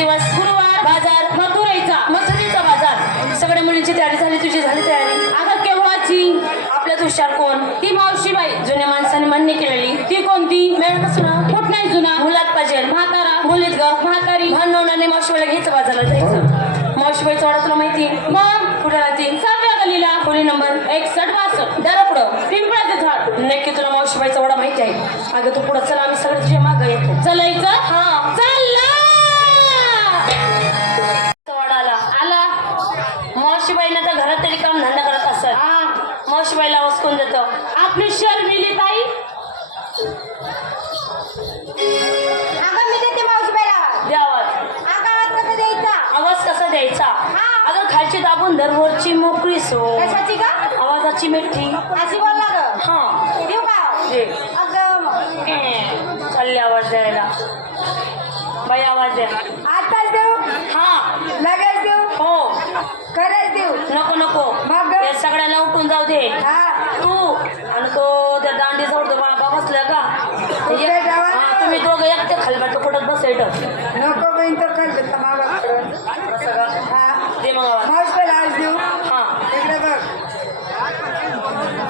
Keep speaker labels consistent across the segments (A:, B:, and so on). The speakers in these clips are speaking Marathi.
A: दिवस गुरुवार बाजार मथुरेचा मथुरेचा बाजार. सगळ्या मुलींची तयारी झाली तुझी झाली तयारी. अगं केव्हाची आपल्या तुषार कोण? ती मावशीबाई. जुन्या माणसाने मान्य केलेली. ती कोणती? मिळतच कुठ नाही जुना. मुलात पाहिजे. म्हातारा मुलीत ग. म्हातारी. म्हणून मावशीबाईला घ्यायचं बाजारला जायचं. मावशीबाईचा वाडा तुला माहिती? मग? कुठे राहते? सातव्या गलीला. खोली नंबर एकसठ बासष्ट. दरा पुढं. पिंपळाचं झाड. नक्की तुला मावशीबाईचा वाडा माहिती आहे. अगं तू पुढं चला. आम्ही सगळं तुझ्या मागं येतो. चलायचं? हा. चला. खालची दाबून दरवरची मोकळी सो
B: कशाची का?
A: आवाजाची मिठी.
B: अशी बोल ना ग.
A: हा.
B: देऊ का?
A: दे.
B: अगं
A: चालली आवाज द्यायला. बाई आवाज द्या
B: आताच देऊ?
A: हा.
B: लगेच देऊ?
A: हो.
B: खरंच देऊ?
A: नको नको.
B: मग?
A: या सगळ्यांना उठून जाऊ दे.
B: हा.
A: तू आणि तो त्या दांडी जोडतो बाबा बसला का
B: कुठे जावा?
A: हा, तुम्ही दोघं एकटे खालबाट पडत बसायचं
B: नको बहीण तर कर मावा
A: असं का
B: हा
A: दे मग आवाज
B: मावशीबाईला आवाज देऊ
A: हा
B: इकडे बघ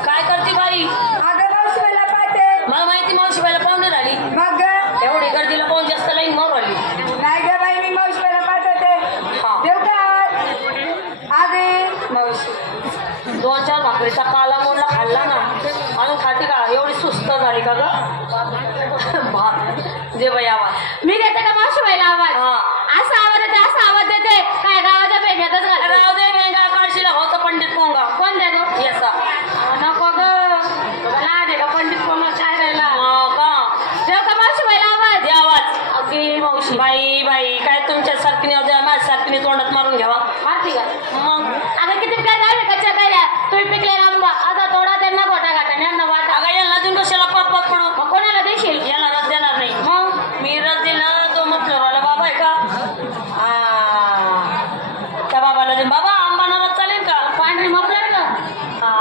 A: काय करते बाई
B: अगं मावशीबाईला पाहते
A: मला माहिती मावशी बाईला पाहुणे राहिली
B: मग ग
A: एवढी गर्दीला पाहून जास्त लाईन मारू राहिली
B: नाही ग बाई मी मावशीबाईला पाठवते
A: हा.
B: देऊ का आवाज अगे
A: मावशी भाकरीचा काला मोडला खाल्ला ना. अजून खाते का? एवढी सुस्त झाली का ग? दे बाई आवाज.
C: मी देते का मावशीबाईला आवाज?
A: हा.
C: असा आवाज येते असा आवाज देते काय गावाच्या पेट्यातच घाल
A: राव दे बेंगा काढशील होतं पंडित पोंगा
C: कोण द्या गं?
A: याचा
C: नको ग मला दे का पंडित कोण काय राहिला
A: हा का
C: देव का मावशीबाईला आवाज
A: दे आवाज अगदी मावशी बाई बाई काय तुमच्या सारखीने होत्या माझ्या सारखीने तोंडात मारून घ्यावा
C: मारती का
A: मग
C: अगं किती काय नाही कच्च्या काय तुम्ही पिकले आंबा आता थोडा त्यांना गोटा घाटा यांना वाटा
A: अगं याला अजून कशाला पाप पाप पडू
C: मग कोणाला देशील
A: याला रस देणार नाही
C: मग
A: मी रस दिला तो म्हटलं वाला बाबा आहे का हा त्या बाबाला दे बाबा आंबाना रस चालेल का
C: पांढरी मफलर ग
A: हा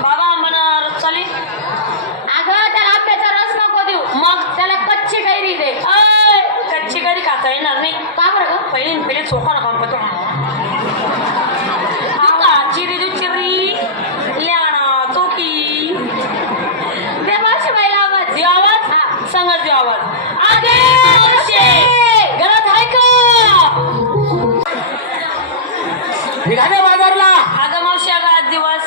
A: बाबा आंबाना रस चालेल
C: अगं त्याला आंब्याचा रस नको देऊ
A: मग
C: त्याला कच्ची कैरी दे
A: अय, कच्ची कधी खाता येणार नाही
C: का बरं ग
A: पहिले पहिले चोखा ना काम करतो का चिरी दे चिरी ल्याणा चोकी
C: दे मावशीबाईला आवाज
A: दे आवाज
C: हा.
A: सांगत दे आवाज आगे मावशे, घरात आहे का
D: निघाले बाजारला
A: अगं मावशी अगं आज दिवस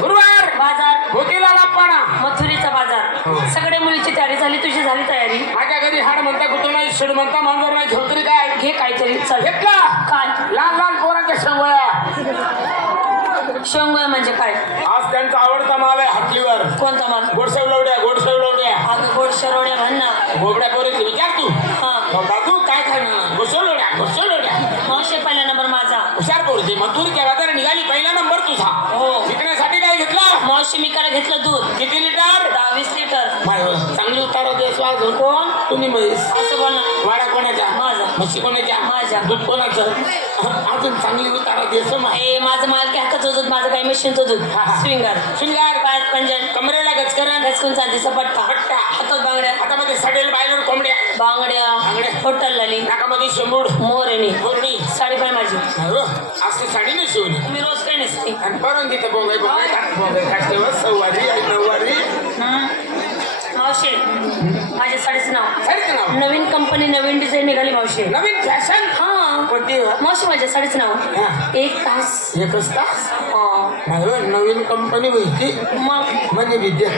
D: गुरुवार
A: बाजार
D: भोतीला लापाना
A: मथुरीचा बाजार सगळ्या मुलीची तयारी झाली तुझी झाली तयारी.
D: माझ्या घरी हाड म्हणता कुठं नाही शिड म्हणता मांजर नाही झोतरी काय?
A: घे काहीतरी चल.
D: घेतला
A: काय?
D: लहान लहान पोरांच्या शेंगोळ्या.
A: शेंगोळ म्हणजे काय?
D: आज त्यांचा आवडता माल आहे हातलीवर
A: कोणता माल?
D: गोडसेव लवड्या गोडसेव लवड्या
A: अगं गोड शरोड्या घाल ना.
D: बोबड्या पोरीची विचार तू.
A: हा.
D: काय खाणार गोडसेव लवड्या गोडसेव लवड्या
A: मावशी पहिला नंबर माझा.
D: हुशार पोरची मथुरीच्या बाजार निघाली पहिला नंबर तुझा.
A: हो.
D: विकण्यासाठी काय घेतला?
A: मावशी मी काय घेतलं दूध.
D: किती
A: वीस लिटर.
D: हो, चांगली उतारा दे स्वाद कोण? तुम्ही म्हैस
A: असं बोल
D: वाडा कोणाच्या?
A: माझा.
D: म्हशी कोणाच्या?
A: माझ्या.
D: दूध कोणाचं? अजून चांगली उतारा माय
A: ए माझं माल काय हाताचं दूध माझं काय मशीनचं दूध.
D: हा, हा.
A: स्विंगर
D: शिंगार
A: पायात पंजन.
D: कमरेला गचकरण
A: गचकून चांदीचा पट्टा
D: पट्टा.
A: हातात बांगड्या.
D: हातामध्ये सडेल बायलोर कोंबड्या.
A: बांगड्या.
D: बांगड्या.
A: होटल लाली
D: नाकामध्ये शेंबूड.
A: मोरेनी
D: बोरणी
A: साडी पाय माझी
D: असली साडी नाही शिवली.
A: मी रोज काय नसते?
D: आणि परत तिथं बोंगाई बोंगाई बोंगाई काष्टेवर सव्वारी नऊवारी
A: मावशे. माझ्या साडीचं नाव.
D: साडीचं नाव?
A: नवीन कंपनी नवीन डिझाईन निघाली मावशे.
D: नवीन फॅशन
A: हा.
D: कोणती? हो?
A: मावशी माझ्या साडीचं नाव. एक तास.
D: एकच तास?
A: हा.
D: नाही हो, नवीन कंपनी होती
A: मग?
D: म्हणजे विद्या.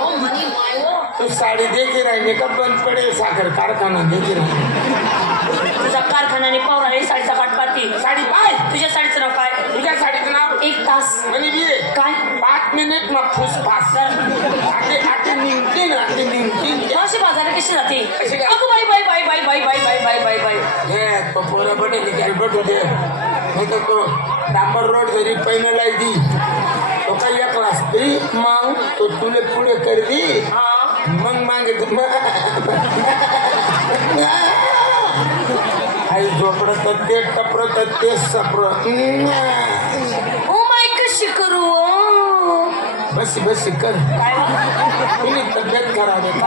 A: हो म्हणे माय हो.
D: तू साडी दे की राहिली का बंद पडेल साखर कारखाना दे की राहिली
A: तुझा कारखान्याने पावर आहे साडीचा पाठपाती.
D: साडी काय?
A: तुझ्या साडीचं नाव काय?
D: तुझ्या साडीचं नाव?
A: एक तास.
D: म्हणे बी पाच मिनिट मग फुसफास आटे आटे निघतील आटे निघतील
A: मावशी बाजारात कशी जाते
D: कशी काय?
A: अगं बाई बाई बाई बाई बाई बाई बाई बाई बाई बाई
D: हे पोरं बटे गॅलबट होते नाही तर तो डांबर रोड घरी पहिलं लायती तो काही एक वाजते
A: मग
D: तो तुले पुढे करती
A: हा
D: मग मागे तू आई झोपडं तर ते टपरं तर तेच सपरं बस बस कर. तब्येत खराब आहे.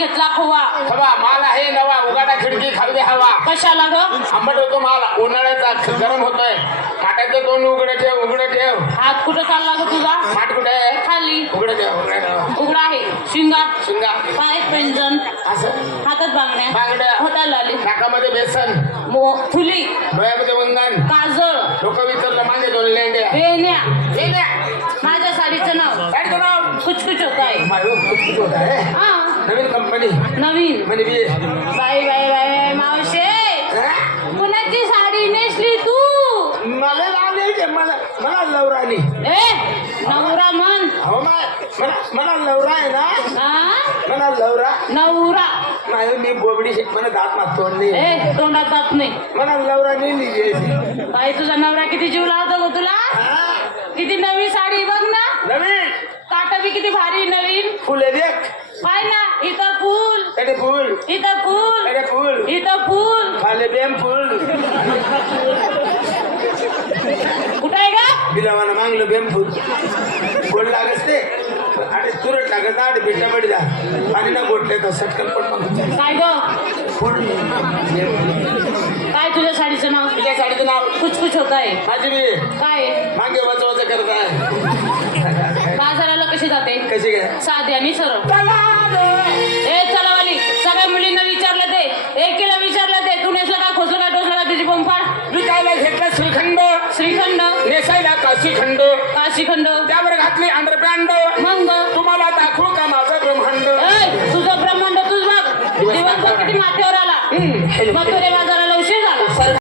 C: घेतला खोवा.
D: हवा माल आहे नवा उगाडा खिडकी खाली हवा.
C: कशाला ग?
D: आंबट होतो माल उन्हाळ्याचा गरम होतोय. काटाचं तोंड उघडं ठेव उघडं ठेव.
C: हात कुठं चालला ग तुझा?
D: माठ कुठे आहे?
C: खाली.
D: उघडं ठेव उघडं
C: आहे. शिंगार
D: शिंगा.
C: पायात पेंजन
D: असं.
C: हातात बांगड्या.
D: बांगड्या.
C: होटाला आले
D: नाकामध्ये बेसन.
C: फुली.
D: डोळ्यामध्ये वंगण
C: काजळ.
D: लोक विचारलं मागे दोन लेंड्या
C: वेण्या
D: हे द्या.
C: माझ्या साडीचं नाव
D: साडीचं नाव
C: होत आहे? हा.
D: नवीन कंपनी
C: नवीन.
D: म्हणजे बी
C: बाई बाई बाई मावशे. कुणाची साडी नेसली तू?
D: मला द्यायचे मला मला लवरानी
C: ए नवरा मन
D: अहो मला मला लवरा आहे ना.
C: हा?
D: मला लवरा
C: नवरा.
D: नाही मी बोबडी शे- मला दात मात तोंड नाही.
C: ए तोंडात जात नाही.
D: मला लवरा नाही लिहिली
C: बाई तुझा नवरा किती जीव लावतो ग तुला? किती नवी साडी बघ ना.
D: नवीन?
C: काटा बी किती भारी नवीन
D: फुले देख
C: पाय ना इथं
D: फुलकडे फुल
C: इथं फुल.
D: कडे फुल.
C: इथं फुल.
D: खाले बेम फुल.
C: कुठं आहे का
D: बिलावानं मागलं बेम फुल. गोड लागत ते. आणि तुरट लागत आठ बिटा बडीला. आणि ना गोटले तर सटकन पण मग
C: काय ग?
D: फुल.
C: काय तुझ्या साडीचं नाव?
D: तुझ्या साडीचं नाव?
C: कुचकुच होत आहे
D: माझी मी
C: काय?
D: मागे वच वच करत आहे
C: बाजाराला कशी जाते?
D: कशी काय?
C: साधी आणि सरळ.
D: श्रीखंड.
C: श्रीखंड.
D: नेसायला काशीखंड.
C: काशीखंड.
D: त्यावर घातली अंडरपॅन्ड
C: मंग?
D: तुम्हाला दाखवू का माझं ब्रह्मांड?
C: तुझं ब्रह्मांड तुझ बघ. दिवसभर. किती माथ्यावर आला? मथुरे बाजारात